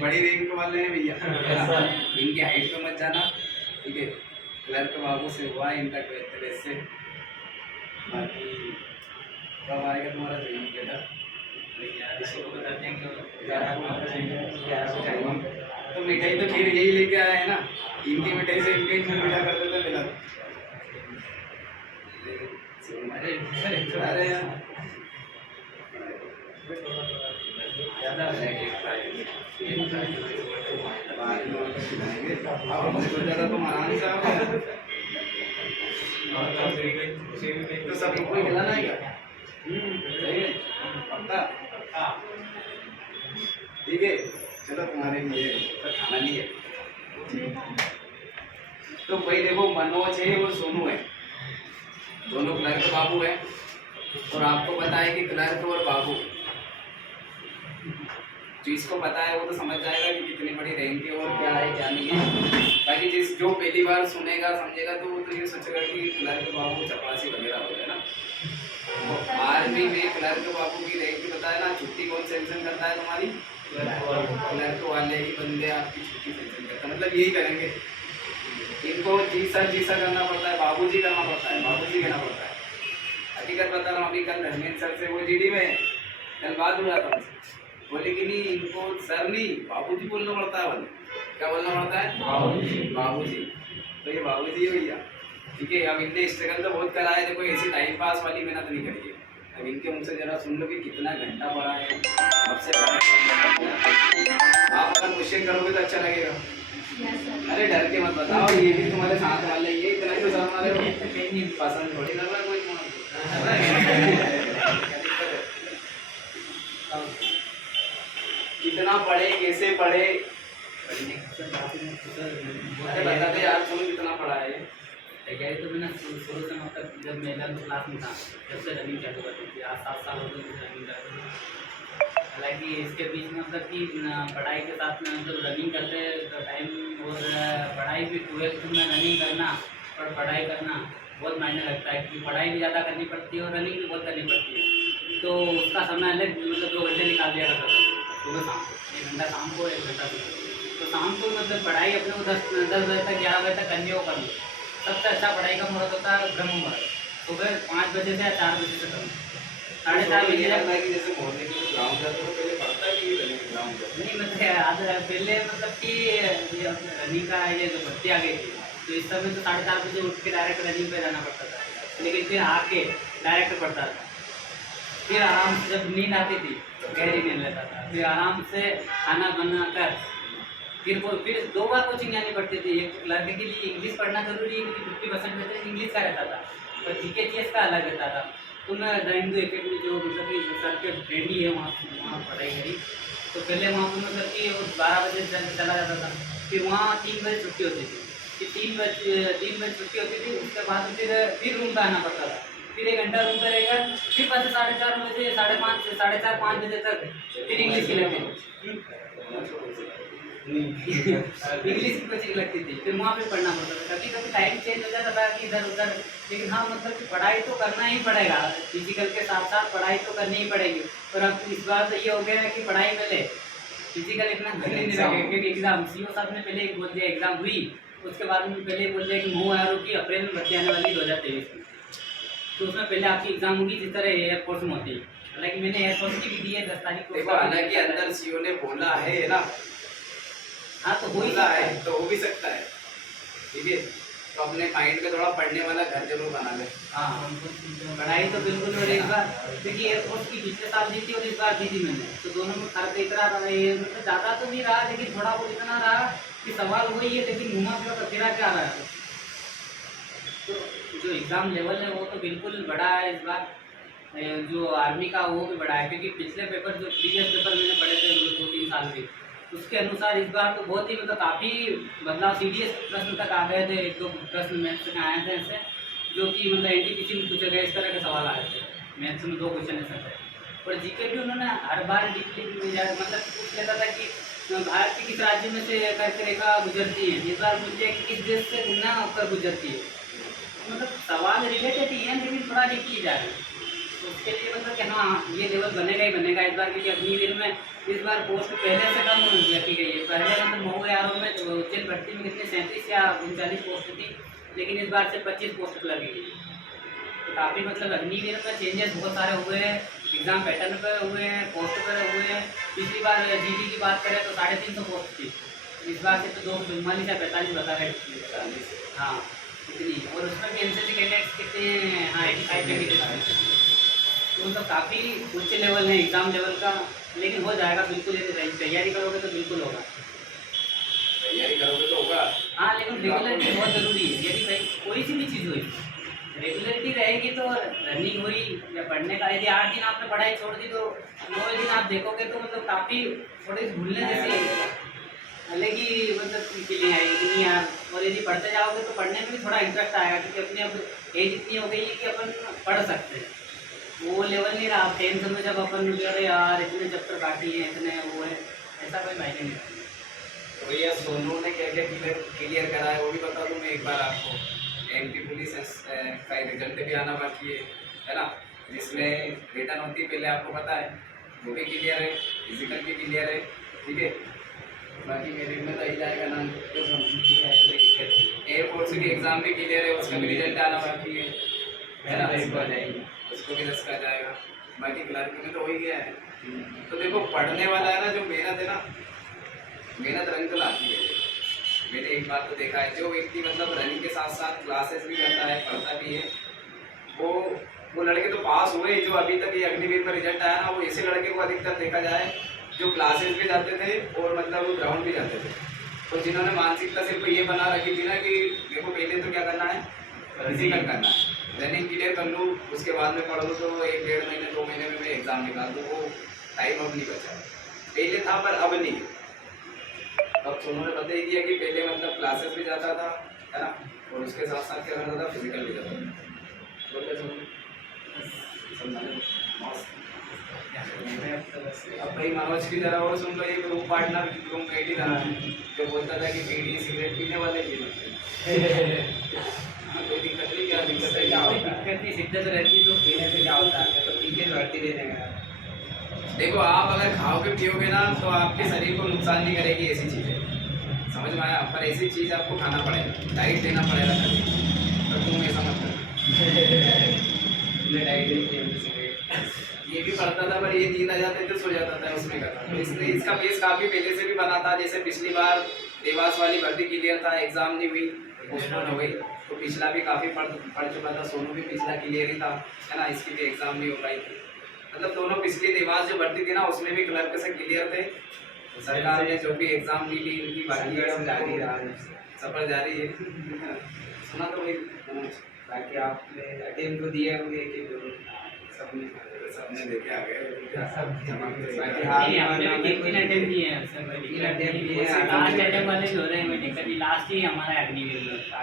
बड़ी रैंक वाले हैं भैया, इनकी हाइट पे मत जाना, ठीक है। क्लर्क बाबू से हुआ इनका 12 से, बाकी कब आएगा तुम्हारा ट्रेनिंग बेटा? तो मिठाई तो खीर यही लेके आए हैं ना, इनकी मिठाई से इनके इसमें मीठा कर देते मिला। अरे तुम आराम से आओ, तो सब कोई खिलाना है क्या? पक्का? ठीक है, चलो तुम्हारे लिए तो खाना नहीं है। तो भाई देखो, मनोज है और सोनू है, दोनों क्लर्क बाबू है, और आपको पता है कि क्लर्क और बाबू, जिसको पता है वो तो समझ जाएगा कि कितनी बड़ी रैंक है और क्या है क्या नहीं है। बाकी जो पहली बार सुनेगा समझेगा तो वो तो ये सोचेगा कि क्लर्क बाबू चपरासी वगैरह हो गए ना। तो आर्मी में क्लर्क बाबू की रैंक पता है ना, छुट्टी कौन सेंक्शन करता है तुम्हारी? क्लर्क वाले ही बंदे आपकी छुट्टी सेंक्शन करता है, मतलब यही करेंगे। इनको जी सर करना पड़ता है, बाबूजी करना पड़ता है, बाबूजी कहना पड़ता है। हकीकत बता रहा हूँ, अभी कल धर्मेंद्र सर से वो जीडी में कल बात हुआ था, बोले कि नहीं इनको सर नहीं बाबूजी बोलना पड़ता है। बोले क्या बोलना पड़ता है? बाबूजी। बाबूजी, तो ये बाबूजी है भैया, ठीक है। अब इनने स्ट्रगल तो बहुत करा है, देखो ऐसी टाइम पास वाली मेहनत नहीं करी है। अब इनके मुझसे जरा सुन लो कि कितना घंटा पड़ा है, सबसे आप अगर क्वेश्चन करोगे तो अच्छा लगेगा। अरे डर के मत बताओ, ये भी तुम्हारे साथ वाले, ये इतना ही तो सर हमारे पसंद थोड़ी कर रहा है कोई कितना पढ़े कैसे पढ़े, अरे बता दे यार, तुम कितना पढ़ा है? तैयारी तो मैंने शुरू से, मतलब जब मैं 11th क्लास में था तब से रनिंग चालू कर दी थी। आज 7 साल हो गए मुझे रनिंग करते हुए। हालांकि इसके बीच में मतलब कि पढ़ाई के साथ में मतलब रनिंग करते तो टाइम, और पढ़ाई भी 12th में रनिंग करना और पढ़ाई करना बहुत मायने लगता है, क्योंकि पढ़ाई भी ज़्यादा करनी पड़ती है और रनिंग भी बहुत करनी पड़ती है। तो उसका समय अलग, मतलब 2 घंटे निकाल दिया करता था सुबह शाम, 1 घंटा शाम को 1 घंटा सुबह। तो शाम को मतलब पढ़ाई अपने को 10 बजे तक 11 बजे तक करनी हो कर लो। सबसे अच्छा पढ़ाई का मुहूर्त होता है ब्रह्म मुहूर्त, सुबह 5 बजे से या 4 बजे से करो, 4:30 बजे तक। जैसे मॉर्निंग में ग्राउंड जाते हो पहले पढ़ता है कि रनिंग ग्राउंड जाते नहीं मतलब पहले मतलब कि रनिंग का ये जो भर्ती आ गई थी, तो इस समय तो 4:30 बजे उठ के डायरेक्ट रनिंग पे जाना पड़ता था, लेकिन फिर आके डायरेक्ट पढ़ता था। फिर आराम से जब नींद आती थी तो गहरी नींद लेता था, फिर आराम से खाना बना कर फिर 2 बार कोचिंग जानी पड़ती थी। एक क्लर्क के लिए इंग्लिश पढ़ना जरूरी है, क्योंकि 50% इंग्लिश का रहता था, और जीके चेस का अलग रहता था। तो मैं द हिंदू एकेडमी जो मतलब कि सर के फ्रेंड ही है, वहाँ पढ़ाई करी। तो पहले वहाँ पर मतलब कि 12 बजे चला जाता था, फिर वहाँ 3 बजे छुट्टी होती थी, फिर 3 बजे छुट्टी होती थी। उसके बाद फिर रूम पर आना पड़ता था, फिर 1 घंटा रूम पर रहेगा, फिर 4:30 बजे 4:30 बजे तक फिर इंग्लिश की लगती इंग्लिश की कोचिंग लगती थी, फिर वहाँ पे पढ़ना पड़ता था। कभी कभी टाइम चेंज हो जाता था कि इधर उधर, लेकिन हाँ मतलब कि पढ़ाई तो करना ही पड़ेगा, फिजिकल के साथ साथ पढ़ाई तो करनी ही पड़ेगी। और अब इस बार तो ये हो गया है कि पढ़ाई पहले, फिजिकल इतना करने नहीं लगे, क्योंकि एग्जाम सीओ साहब ने पहले बोल दिया एग्जाम हुई, उसके बाद में पहले बोल दिया कि मऊ आर की अप्रैल में भर्ती आने वाली 2023 में, तो उसमें पहले आपकी एग्जाम होगी जिस तरह एयरफोर्स में होती है। हालांकि मैंने एयरफोर्स की भी दी है 10 तारीख को। हालांकि अंदर सीओ ने बोला है ना, हाँ तो हो ही है तो हो भी सकता है, ठीक है। तो अपने माइंड पे थोड़ा पढ़ने वाला घर जरूर बना ले। हाँ पढ़ाई तो बिल्कुल, और एक बार क्योंकि एयरफोर्स की पिछले साल दी थी और इस बार दी थी मैंने, तो दोनों में फर्क इतना रहा है, मतलब ज़्यादा तो नहीं रहा, लेकिन थोड़ा बहुत इतना रहा कि सवाल वही है, लेकिन घुमा फिरा क्या रहा है। तो जो एग्ज़ाम लेवल है वो तो बिल्कुल बड़ा है इस बार, जो आर्मी का वो भी बड़ा है, क्योंकि पिछले पेपर जो प्रीवियस पेपर मैंने पढ़े थे 2-3 साल के, उसके अनुसार इस बार तो बहुत ही मतलब काफ़ी बदलाव, सीडीएस प्रश्न तक आ गए थे, 1-2 प्रश्न मैथ्स में आए थे ऐसे, जो कि मतलब एनटीपीसी में पूछे गए, इस तरह के सवाल आए थे। मैथ्स में 2 क्वेश्चन ऐसे थे, और जीके भी उन्होंने हर बार डीपली मतलब पूछ लेता था कि भारत के किस राज्य में से कर्क रेखा गुजरती है, इस बार पूछे कि किस देश से गुना होकर गुजरती है। मतलब सवाल रिलेटेड ही है, लेकिन थोड़ा डीपली जा रहे हैं। तो उसके लिए मतलब कि हाँ ये लेवल बनेगा ही बनेगा इस बार, क्योंकि अग्निवीर में इस बार पोस्ट पहले से कम रखी गई है। पहले मतलब मऊ आरोप में उज्जैन भर्ती में कितने 37 या 39 पोस्ट थी, लेकिन इस बार से 25 पोस्ट लगी गई। तो काफ़ी मतलब अग्निवीर में चेंजेस बहुत सारे हुए हैं, एग्ज़ाम पैटर्न पे हुए हैं, पोस्ट पर हुए हैं। पिछली बार जीडी की बात करें तो 350 पोस्ट थी, इस बार से तो 244 या 45 बता रहे हैं। हाँ इतनी, और उसमें भी एनसीसी कैंडिडेट्स कितने, हाँ 85 कैंडिडेट, तो मतलब काफ़ी उच्च लेवल है एग्ज़ाम लेवल का। लेकिन हो जाएगा बिल्कुल, यदि तैयारी करोगे तो बिल्कुल होगा। तैयारी करोगे तो होगा। हाँ लेकिन रेगुलरिटी बहुत ज़रूरी है। यदि भाई कोई सी भी चीज़ हुई, रेगुलरिटी रहेगी तो रनिंग हुई या पढ़ने का, यदि 8 दिन आपने पढ़ाई छोड़ दी तो 9 दिन आप देखोगे तो मतलब काफ़ी थोड़ी भूलने जैसी लेकिन मतलब फीलिंग आएगी कि नहीं यार। और यदि पढ़ते जाओगे तो पढ़ने में भी थोड़ा इंटरेस्ट आएगा, क्योंकि अपनी अब एज इतनी हो गई है कि अपन पढ़ सकते हैं। वो लेवल नहीं रहा 10th में, जब अपन अरे यार इतने चैप्टर बाकी हैं, इतने वो है, ऐसा कोई मायने नहीं रखता। तो भैया सोनू ने क्या क्या क्लियर करा है वो भी बता दूँ मैं एक बार आपको। एमपी पुलिस का रिजल्ट भी आना बाकी है ना, जिसमें रिटर्न होती है पहले आपको पता है, वो भी क्लियर है, फिजिकल भी क्लियर है, ठीक है। बाकी मेरिट में तो ही जाएगा नाम, एयरफोर्स की एग्ज़ाम भी क्लियर है, उसका भी रिजल्ट आना बाकी है ना, उसको भी दस का जाएगा। बाकी क्लर्क में तो हो ही गया है। तो देखो पढ़ने वाला है ना, जो मेहनत है ना, मेहनत रंग तो लाती है। मैंने एक बात तो देखा है, जो व्यक्ति मतलब रनिंग के साथ साथ क्लासेस भी करता है, पढ़ता भी है, वो लड़के तो पास हुए। जो अभी तक ये अग्निवीर में रिजल्ट आया ना, वो ऐसे लड़के को अधिकतर देखा जाए जो क्लासेस भी जाते थे और मतलब ग्राउंड भी जाते थे। तो जिन्होंने मानसिकता सिर्फ ये बना रखी थी ना कि देखो पहले तो क्या करना है, फिजिकल करना है, रनिंग क्लियर कर लूँ, उसके बाद में पढ़ लूँ तो 1-1.5 महीने 2 महीने में मैं एग्ज़ाम निकाल दूँ, वो टाइम अब नहीं बचा। पहले था पर अब नहीं है। अब सोनू ने बता ही दिया कि पहले मतलब क्लासेस भी जाता था, है ना, और उसके साथ साथ क्या करता था, फिजिकल भी जाता था। बोल रहे सोनू अब भाई मनोज की तरह और सुन लो, एक रूम पार्टनर रूम मेट ही था जो बोलता था कि बीड़ी सिगरेट पीने वाले ये कोई दिक्कत नहीं, क्या दिक्कत है, क्या होता है, दिक्कत नहीं, शिद्दत रहती तो पीने से क्या होता है, तो पी के भर्ती देने का। देखो आप अगर खाओगे पियोगे ना तो आपके शरीर को नुकसान नहीं करेगी ऐसी चीज़ें, समझ में आया, पर ऐसी चीज़ आपको खाना पड़ेगा, डाइट देना पड़ेगा कभी, तो तुम ऐसा मत करो डाइट। ये भी पढ़ता था पर ये नींद आ जाते थे, सो जाता था उसमें का, तो इसलिए इसका बेस काफ़ी पहले से भी बना था। जैसे पिछली बार देवास वाली भर्ती क्लियर था, एग्ज़ाम नहीं हुई, पोस्टपोन हो गई, तो पिछला भी काफ़ी पढ़ चुका था। सोनू भी पिछला क्लियर ही था, है ना, इसकी भी एग्ज़ाम नहीं हो पाई थी। मतलब दोनों पिछली देवास जो भर्ती थी ना, उसमें भी क्लर्क से क्लियर थे। सरकार ने जो भी एग्ज़ाम ली ली, इनकी बाकी सफर जारी है। सुना तो भाई, बाकी आपने अटेम्प्ट तो दिए होंगे कि सबने देखे आ गए, लास्ट अटेम्प्ट वाले जो हो रहे हैं, कभी लास्ट ही हमारा अग्निवीर